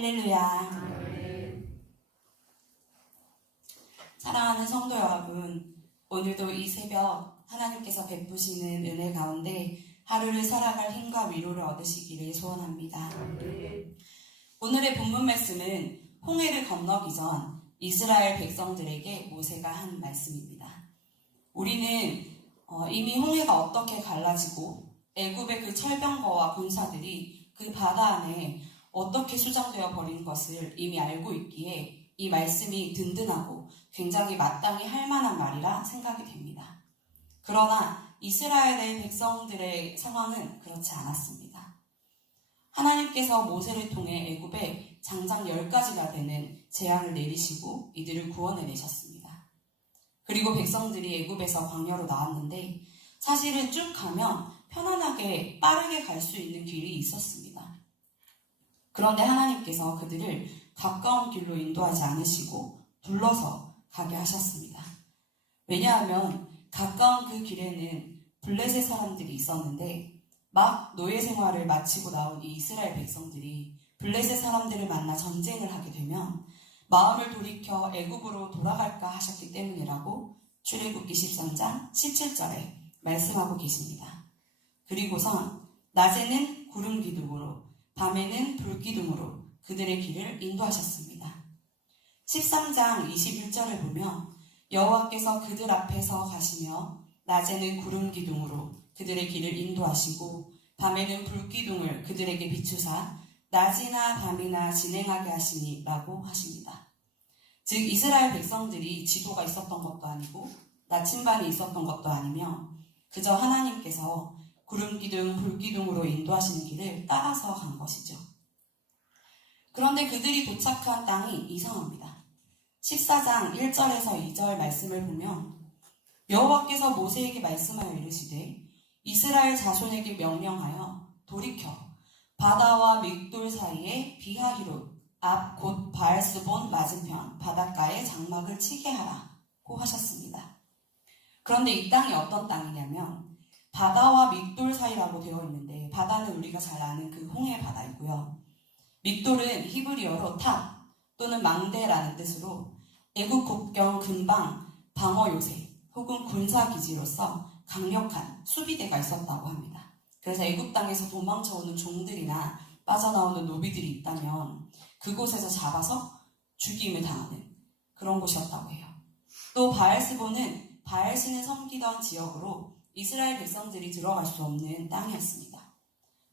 할렐루야. 사랑하는 성도 여러분, 오늘도 이 새벽 하나님께서 베푸시는 은혜 가운데 하루를 살아갈 힘과 위로를 얻으시기를 소원합니다. 오늘의 본문 말씀은 홍해를 건너기 전 이스라엘 백성들에게 모세가 한 말씀입니다. 우리는 이미 홍해가 어떻게 갈라지고 애굽의 그 철병거와 군사들이 그 바다 안에 어떻게 수장되어 버린 것을 이미 알고 있기에 이 말씀이 든든하고 굉장히 마땅히 할 만한 말이라 생각이 됩니다. 그러나 이스라엘의 백성들의 상황은 그렇지 않았습니다. 하나님께서 모세를 통해 애굽에 장장 10가지가 되는 재앙을 내리시고 이들을 구원해내셨습니다. 그리고 백성들이 애굽에서 광야로 나왔는데 사실은 쭉 가면 편안하게 빠르게 갈 수 있는 길이 있었습니다. 그런데 하나님께서 그들을 가까운 길로 인도하지 않으시고 둘러서 가게 하셨습니다. 왜냐하면 가까운 그 길에는 블레셋 사람들이 있었는데 막 노예 생활을 마치고 나온 이 이스라엘 백성들이 블레셋 사람들을 만나 전쟁을 하게 되면 마음을 돌이켜 애굽으로 돌아갈까 하셨기 때문이라고 출애굽기 13장 17절에 말씀하고 계십니다. 그리고선 낮에는 구름 기둥으로 밤에는 불 기둥으로 그들의 길을 인도하셨습니다. 13장 21절을 보면 여호와께서 그들 앞에서 가시며 낮에는 구름 기둥으로 그들의 길을 인도하시고 밤에는 불 기둥을 그들에게 비추사 낮이나 밤이나 진행하게 하시니 라고 하십니다. 즉 이스라엘 백성들이 지도가 있었던 것도 아니고 나침반이 있었던 것도 아니며 그저 하나님께서 구름기둥, 불기둥으로 인도하시는 길을 따라서 간 것이죠. 그런데 그들이 도착한 땅이 이상합니다. 14장 1절에서 2절 말씀을 보면 여호와께서 모세에게 말씀하여 이르시되 이스라엘 자손에게 명령하여 돌이켜 바다와 믹돌 사이에 비하히롯 앞 곧 바알스본 맞은편 바닷가에 장막을 치게 하라고 하셨습니다. 그런데 이 땅이 어떤 땅이냐면 바다와 믹돌 사이라고 되어 있는데 바다는 우리가 잘 아는 그 홍해 바다이고요. 믹돌은 히브리어로 탑 또는 망대라는 뜻으로 애국 국경 근방 방어 요새 혹은 군사기지로서 강력한 수비대가 있었다고 합니다. 그래서 애국 땅에서 도망쳐오는 종들이나 빠져나오는 노비들이 있다면 그곳에서 잡아서 죽임을 당하는 그런 곳이었다고 해요. 또 바알스본은 바알신을 섬기던 지역으로 이스라엘 백성들이 들어갈 수 없는 땅이었습니다.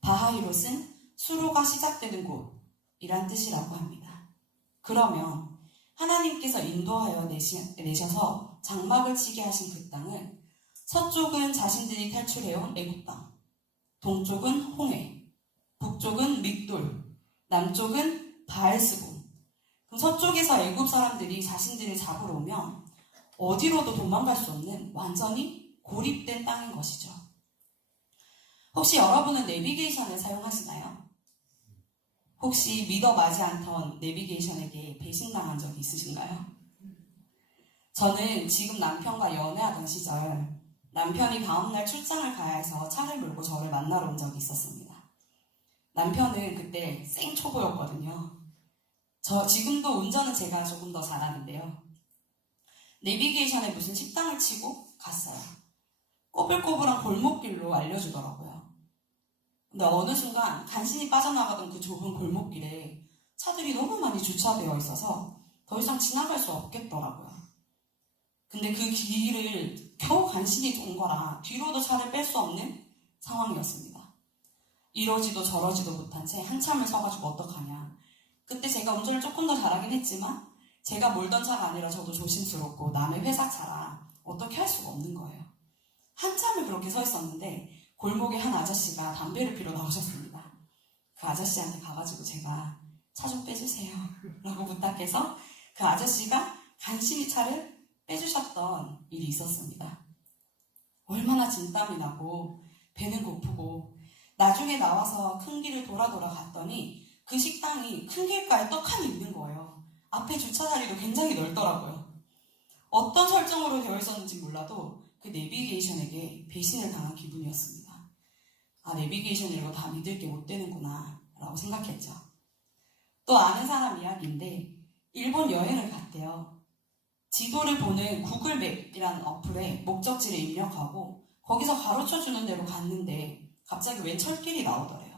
바하히롯은 수로가 시작되는 곳이란 뜻이라고 합니다. 그러면 하나님께서 인도하여 내셔서 장막을 치게 하신 그 땅은 서쪽은 자신들이 탈출해온 애굽 땅, 동쪽은 홍해, 북쪽은 믹돌, 남쪽은 바알스본. 그럼 서쪽에서 애굽 사람들이 자신들을 잡으러 오면 어디로도 도망갈 수 없는 완전히 고립된 땅인 것이죠. 혹시 여러분은 내비게이션을 사용하시나요? 혹시 믿어마지 않던 내비게이션에게 배신당한 적이 있으신가요? 저는 지금 남편과 연애하던 시절 남편이 다음날 출장을 가야 해서 차를 몰고 저를 만나러 온 적이 있었습니다. 남편은 그때 생초보였거든요. 지금도 운전은 제가 조금 더 잘하는데요. 내비게이션에 무슨 식당을 치고 갔어요. 꼬불꼬불한 골목길로 알려주더라고요. 근데 어느 순간 간신히 빠져나가던 그 좁은 골목길에 차들이 너무 많이 주차되어 있어서 더 이상 지나갈 수 없겠더라고요. 근데 그 길을 겨우 간신히 온 거라 뒤로도 차를 뺄 수 없는 상황이었습니다. 이러지도 저러지도 못한 채 한참을 서가지고 어떡하냐. 그때 제가 운전을 조금 더 잘하긴 했지만 제가 몰던 차가 아니라 저도 조심스럽고 남의 회사 차라 어떻게 할 수가 없는 거예요. 한참을 그렇게 서 있었는데 골목에 한 아저씨가 담배를 피러 나오셨습니다. 그 아저씨한테 가가지고 제가 차 좀 빼주세요 라고 부탁해서 그 아저씨가 간신히 차를 빼주셨던 일이 있었습니다. 얼마나 진땀이 나고 배는 고프고 나중에 나와서 큰 길을 돌아 갔더니 그 식당이 큰 길가에 떡하니 있는 거예요. 앞에 주차자리도 굉장히 넓더라고요. 어떤 설정으로 되어 있었는지 몰라도 그 내비게이션에게 배신을 당한 기분이었습니다. 아, 내비게이션을 이거 다 믿을 게 못 되는구나 라고 생각했죠. 또 아는 사람 이야기인데 일본 여행을 갔대요. 지도를 보는 구글맵이라는 어플에 목적지를 입력하고 거기서 가르쳐주는 대로 갔는데 갑자기 웬 철길이 나오더래요.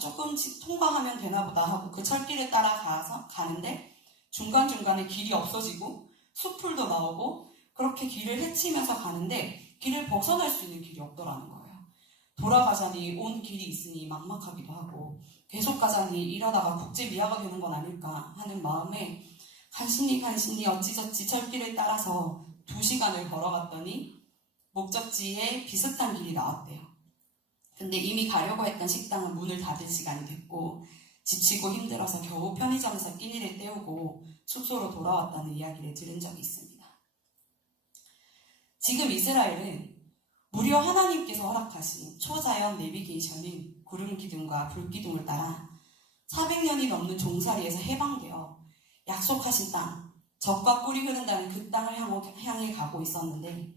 조금 통과하면 되나 보다 하고 그 철길을 따라가서 가는데 중간중간에 길이 없어지고 숲풀도 나오고 그렇게 길을 헤치면서 가는데 길을 벗어날 수 있는 길이 없더라는 거예요. 돌아가자니 온 길이 있으니 막막하기도 하고 계속 가자니 이러다가 국제 미아가 되는 건 아닐까 하는 마음에 간신히 어찌저찌 철길을 따라서 2시간을 걸어갔더니 목적지에 비슷한 길이 나왔대요. 근데 이미 가려고 했던 식당은 문을 닫을 시간이 됐고 지치고 힘들어서 겨우 편의점에서 끼니를 때우고 숙소로 돌아왔다는 이야기를 들은 적이 있습니다. 지금 이스라엘은 무려 하나님께서 허락하신 초자연 내비게이션인 구름기둥과 불기둥을 따라 400년이 넘는 종살이에서 해방되어 약속하신 땅, 젖과 꿀이 흐른다는 그 땅을 향해 가고 있었는데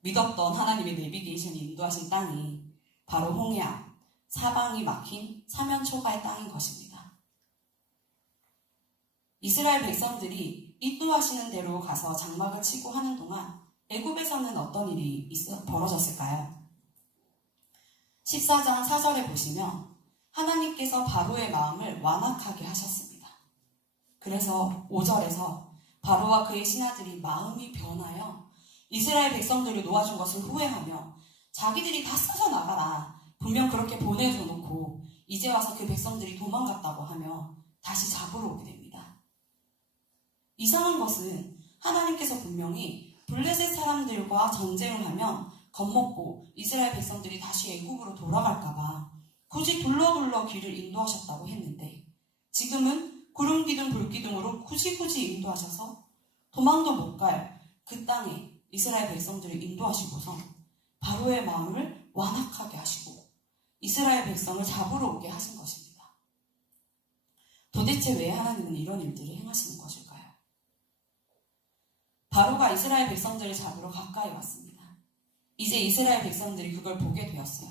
믿었던 하나님의 내비게이션이 인도하신 땅이 바로 홍해암, 사방이 막힌 사면초가의 땅인 것입니다. 이스라엘 백성들이 인도하시는 대로 가서 장막을 치고 하는 동안 애굽에서는 어떤 일이 벌어졌을까요? 14장 4절에 보시면 하나님께서 바로의 마음을 완악하게 하셨습니다. 그래서 5절에서 바로와 그의 신하들이 마음이 변하여 이스라엘 백성들을 놓아준 것을 후회하며 자기들이 다 써서 나가라. 분명 그렇게 보내줘 놓고 이제 와서 그 백성들이 도망갔다고 하며 다시 잡으러 오게 됩니다. 이상한 것은 하나님께서 분명히 블레셋 사람들과 전쟁을 하면 겁먹고 이스라엘 백성들이 다시 애굽으로 돌아갈까봐 굳이 둘러둘러 길을 인도하셨다고 했는데 지금은 구름기둥 불기둥으로 굳이 인도하셔서 도망도 못 갈 그 땅에 이스라엘 백성들을 인도하시고서 바로의 마음을 완악하게 하시고 이스라엘 백성을 잡으러 오게 하신 것입니다. 도대체 왜 하나님은 이런 일들을 행하시는 것일까요? 바로가 이스라엘 백성들을 잡으러 가까이 왔습니다. 이제 이스라엘 백성들이 그걸 보게 되었어요.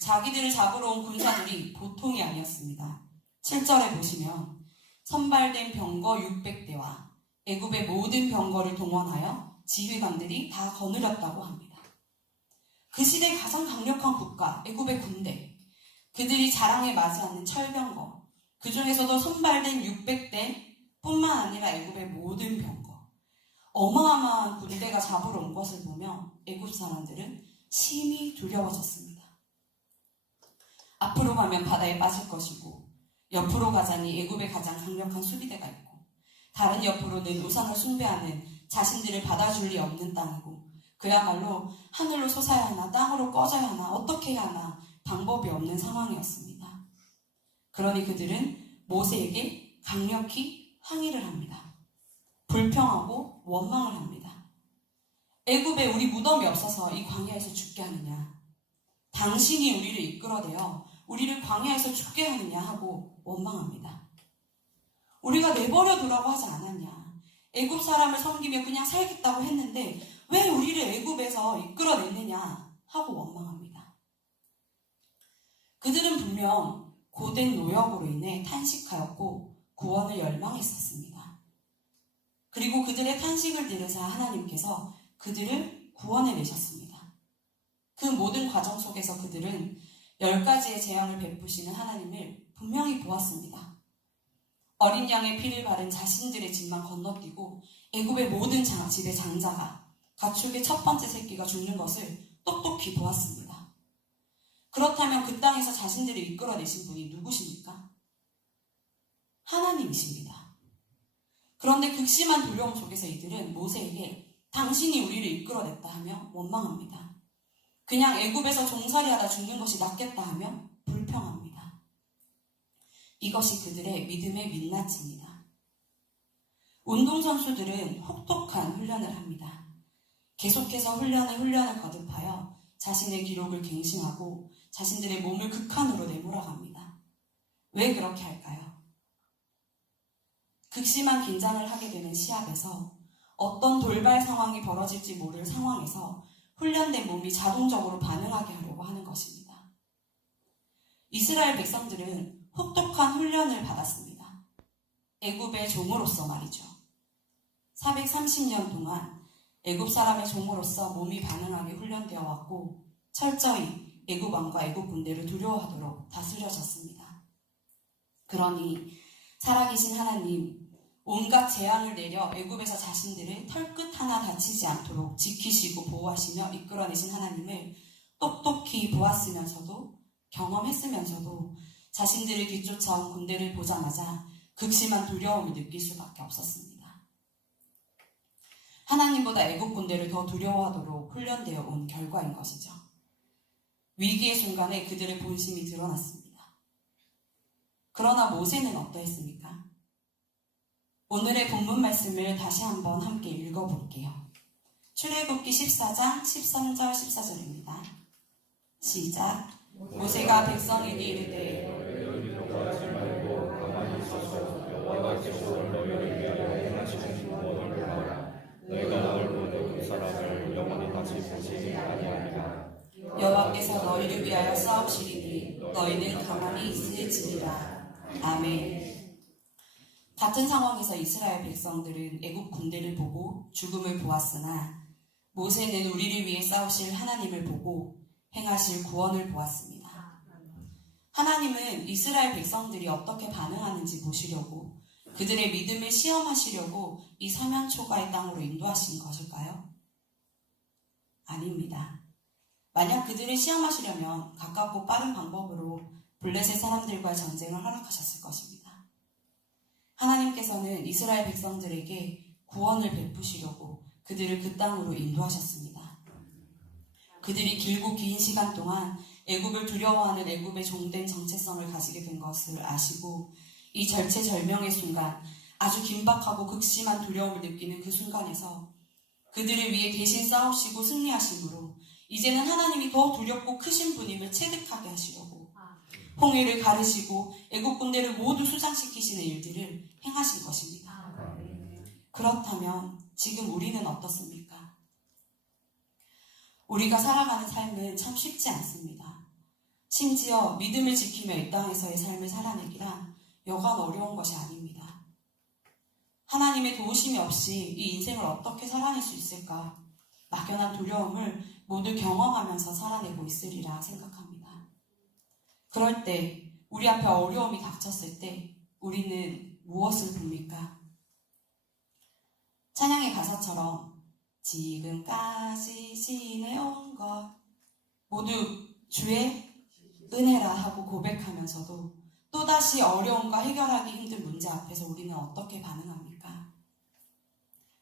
자기들을 잡으러 온 군사들이 보통이 아니었습니다. 7절에 보시면 선발된 병거 600대와 애굽의 모든 병거를 동원하여 지휘관들이 다 거느렸다고 합니다. 그 시대 가장 강력한 국가 애굽의 군대, 그들이 자랑에 맞지 않는 철병거, 그 중에서도 선발된 600대 뿐만 아니라 애굽의 모든 병거, 어마어마한 군대가 잡으러 온 것을 보며 애굽 사람들은 심히 두려워졌습니다. 앞으로 가면 바다에 빠질 것이고 옆으로 가자니 애굽에 가장 강력한 수비대가 있고 다른 옆으로는 우상을 숭배하는 자신들을 받아줄 리 없는 땅이고 그야말로 하늘로 솟아야 하나 땅으로 꺼져야 하나 어떻게 해야 하나 방법이 없는 상황이었습니다. 그러니 그들은 모세에게 강력히 항의를 합니다. 불평하고 원망을 합니다. 애굽에 우리 무덤이 없어서 이 광야에서 죽게 하느냐, 당신이 우리를 이끌어내어 우리를 광야에서 죽게 하느냐 하고 원망합니다. 우리가 내버려 두라고 하지 않았냐, 애굽 사람을 섬기며 그냥 살겠다고 했는데 왜 우리를 애굽에서 이끌어냈느냐 하고 원망합니다. 그들은 분명 고된 노역으로 인해 탄식하였고 구원을 열망했었습니다. 그리고 그들의 탄식을 들으사 하나님께서 그들을 구원해내셨습니다. 그 모든 과정 속에서 그들은 10가지의 재앙을 베푸시는 하나님을 분명히 보았습니다. 어린 양의 피를 바른 자신들의 집만 건너뛰고 애굽의 모든 집의 장자가 가축의 첫 번째 새끼가 죽는 것을 똑똑히 보았습니다. 그렇다면 그 땅에서 자신들을 이끌어내신 분이 누구십니까? 하나님이십니다. 그런데 극심한 두려움 속에서 이들은 모세에게 당신이 우리를 이끌어냈다 하며 원망합니다. 그냥 애굽에서 종살이하다 죽는 것이 낫겠다 하며 불평합니다. 이것이 그들의 믿음의 민낯입니다. 운동선수들은 혹독한 훈련을 합니다. 계속해서 훈련을 거듭하여 자신의 기록을 갱신하고 자신들의 몸을 극한으로 내몰아갑니다. 왜 그렇게 할까요? 극심한 긴장을 하게 되는 시합에서 어떤 돌발 상황이 벌어질지 모를 상황에서 훈련된 몸이 자동적으로 반응하게 하려고 하는 것입니다. 이스라엘 백성들은 혹독한 훈련을 받았습니다. 애굽의 종으로서 말이죠. 430년 동안 애굽 사람의 종으로서 몸이 반응하게 훈련되어 왔고 철저히 애굽 왕과 애굽 군대를 두려워하도록 다스려졌습니다. 그러니 살아계신 하나님, 온갖 재앙을 내려 애굽에서 자신들을 털끝 하나 다치지 않도록 지키시고 보호하시며 이끌어내신 하나님을 똑똑히 보았으면서도 경험했으면서도 자신들을 뒤쫓아온 군대를 보자마자 극심한 두려움을 느낄 수밖에 없었습니다. 하나님보다 애국 군대를 더 두려워하도록 훈련되어 온 결과인 것이죠. 위기의 순간에 그들의 본심이 드러났습니다. 그러나 모세는 어떠했습니까? 오늘의 본문 말씀을 다시 한번 함께 읽어볼게요. 출애굽기 14장 13절 14절입니다. 시작. 모세가 백성에게 이르되 너희가 너를 보는 그 사람을 영원히 다시 보시지 아니하리라. 여호와께서 너희를 위하여 싸우시리니 너희는 가만히 있을지니라. 아멘. 같은 상황에서 이스라엘 백성들은 애국 군대를 보고 죽음을 보았으나 모세는 우리를 위해 싸우실 하나님을 보고 행하실 구원을 보았습니다. 하나님은 이스라엘 백성들이 어떻게 반응하는지 보시려고 그들의 믿음을 시험하시려고 이 사면 초가의 땅으로 인도하신 것일까요? 아닙니다. 만약 그들을 시험하시려면 가깝고 빠른 방법으로 블레셋 사람들과의 전쟁을 허락하셨을 것입니다. 하나님께서는 이스라엘 백성들에게 구원을 베푸시려고 그들을 그 땅으로 인도하셨습니다. 그들이 길고 긴 시간 동안 애굽을 두려워하는 애굽의 종된 정체성을 가지게 된 것을 아시고 이 절체절명의 순간, 아주 긴박하고 극심한 두려움을 느끼는 그 순간에서 그들을 위해 대신 싸우시고 승리하심으로 이제는 하나님이 더 두렵고 크신 분임을 체득하게 하시려고 홍해를 가르시고 애국 군대를 모두 수장시키시는 일들을 행하신 것입니다. 그렇다면 지금 우리는 어떻습니까? 우리가 살아가는 삶은 참 쉽지 않습니다. 심지어 믿음을 지키며 이 땅에서의 삶을 살아내기란 여간 어려운 것이 아닙니다. 하나님의 도우심이 없이 이 인생을 어떻게 살아낼 수 있을까? 막연한 두려움을 모두 경험하면서 살아내고 있으리라 생각합니다. 그럴 때 우리 앞에 어려움이 닥쳤을 때 우리는 무엇을 봅니까? 찬양의 가사처럼 지금까지 지내온 것 모두 주의 은혜라 하고 고백하면서도 또다시 어려움과 해결하기 힘든 문제 앞에서 우리는 어떻게 반응합니까?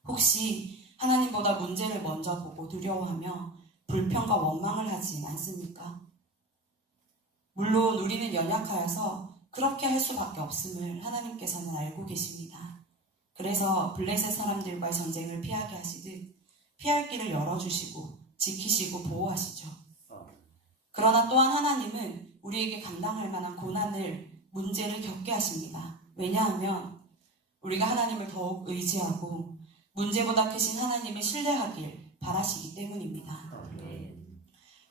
혹시 하나님보다 문제를 먼저 보고 두려워하며 불평과 원망을 하진 않습니까? 물론 우리는 연약하여서 그렇게 할 수밖에 없음을 하나님께서는 알고 계십니다. 그래서 블레셋 사람들과의 전쟁을 피하게 하시듯 피할 길을 열어주시고 지키시고 보호하시죠. 그러나 또한 하나님은 우리에게 감당할 만한 고난을 문제를 겪게 하십니다. 왜냐하면 우리가 하나님을 더욱 의지하고 문제보다 크신 하나님을 신뢰하길 바라시기 때문입니다.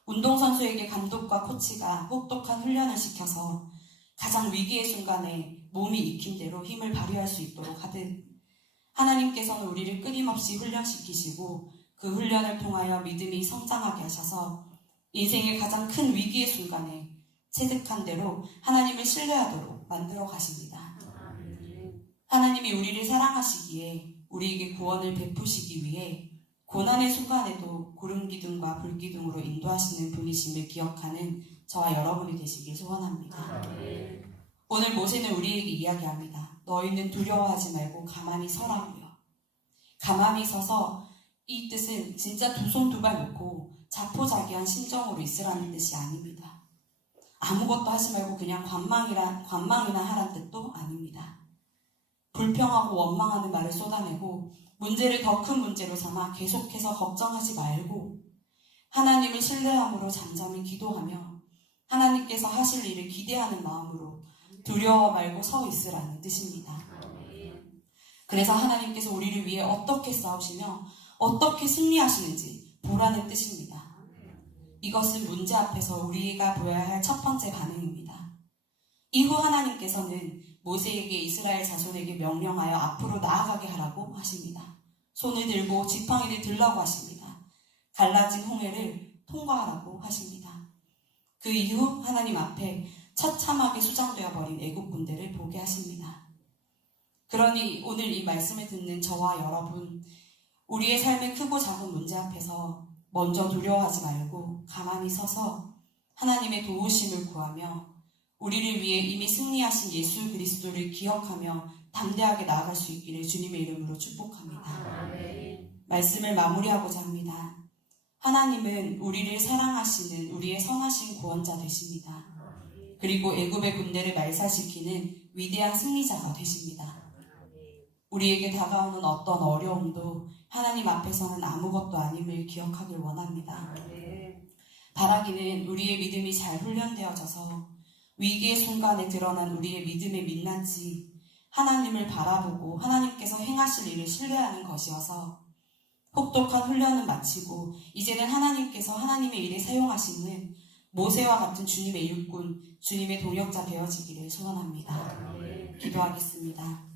운동선수에게 감독과 코치가 혹독한 훈련을 시켜서 가장 위기의 순간에 몸이 익힌 대로 힘을 발휘할 수 있도록 하듯 하나님께서는 우리를 끊임없이 훈련시키시고 그 훈련을 통하여 믿음이 성장하게 하셔서 인생의 가장 큰 위기의 순간에 체득한 대로 하나님을 신뢰하도록 만들어 가십니다. 하나님이 우리를 사랑하시기에 우리에게 구원을 베푸시기 위해 고난의 순간에도 구름기둥과 불기둥으로 인도하시는 분이심을 기억하는 저와 여러분이 되시길 소원합니다. 오늘 모세는 우리에게 이야기합니다. 너희는 두려워하지 말고 가만히 서라고요. 가만히 서서 이 뜻은 진짜 두 손 두 발 놓고 자포자기한 심정으로 있으라는 뜻이 아닙니다. 아무것도 하지 말고 그냥 관망이나 하란 뜻도 아닙니다. 불평하고 원망하는 말을 쏟아내고 문제를 더 큰 문제로 삼아 계속해서 걱정하지 말고 하나님을 신뢰함으로 잠잠히 기도하며 하나님께서 하실 일을 기대하는 마음으로 두려워 말고 서 있으라는 뜻입니다. 그래서 하나님께서 우리를 위해 어떻게 싸우시며 어떻게 승리하시는지 보라는 뜻입니다. 이것은 문제 앞에서 우리가 보여야 할 첫 번째 반응입니다. 이후 하나님께서는 모세에게 이스라엘 자손에게 명령하여 앞으로 나아가게 하라고 하십니다. 손을 들고 지팡이를 들라고 하십니다. 갈라진 홍해를 통과하라고 하십니다. 그 이후 하나님 앞에 처참하게 수장되어 버린 애국 군대를 보게 하십니다. 그러니 오늘 이 말씀을 듣는 저와 여러분, 우리의 삶의 크고 작은 문제 앞에서 먼저 두려워하지 말고 가만히 서서 하나님의 도우심을 구하며 우리를 위해 이미 승리하신 예수 그리스도를 기억하며 담대하게 나아갈 수 있기를 주님의 이름으로 축복합니다. 말씀을 마무리하고자 합니다. 하나님은 우리를 사랑하시는 우리의 선하신 구원자 되십니다. 그리고 애굽의 군대를 말살시키는 위대한 승리자가 되십니다. 우리에게 다가오는 어떤 어려움도 하나님 앞에서는 아무것도 아님을 기억하길 원합니다. 바라기는 우리의 믿음이 잘 훈련되어져서 위기의 순간에 드러난 우리의 믿음의 민낯이 하나님을 바라보고 하나님께서 행하실 일을 신뢰하는 것이어서 혹독한 훈련은 마치고 이제는 하나님께서 하나님의 일에 사용하시는 모세와 같은 주님의 일꾼, 주님의 동역자 되어지기를 소원합니다. 기도하겠습니다.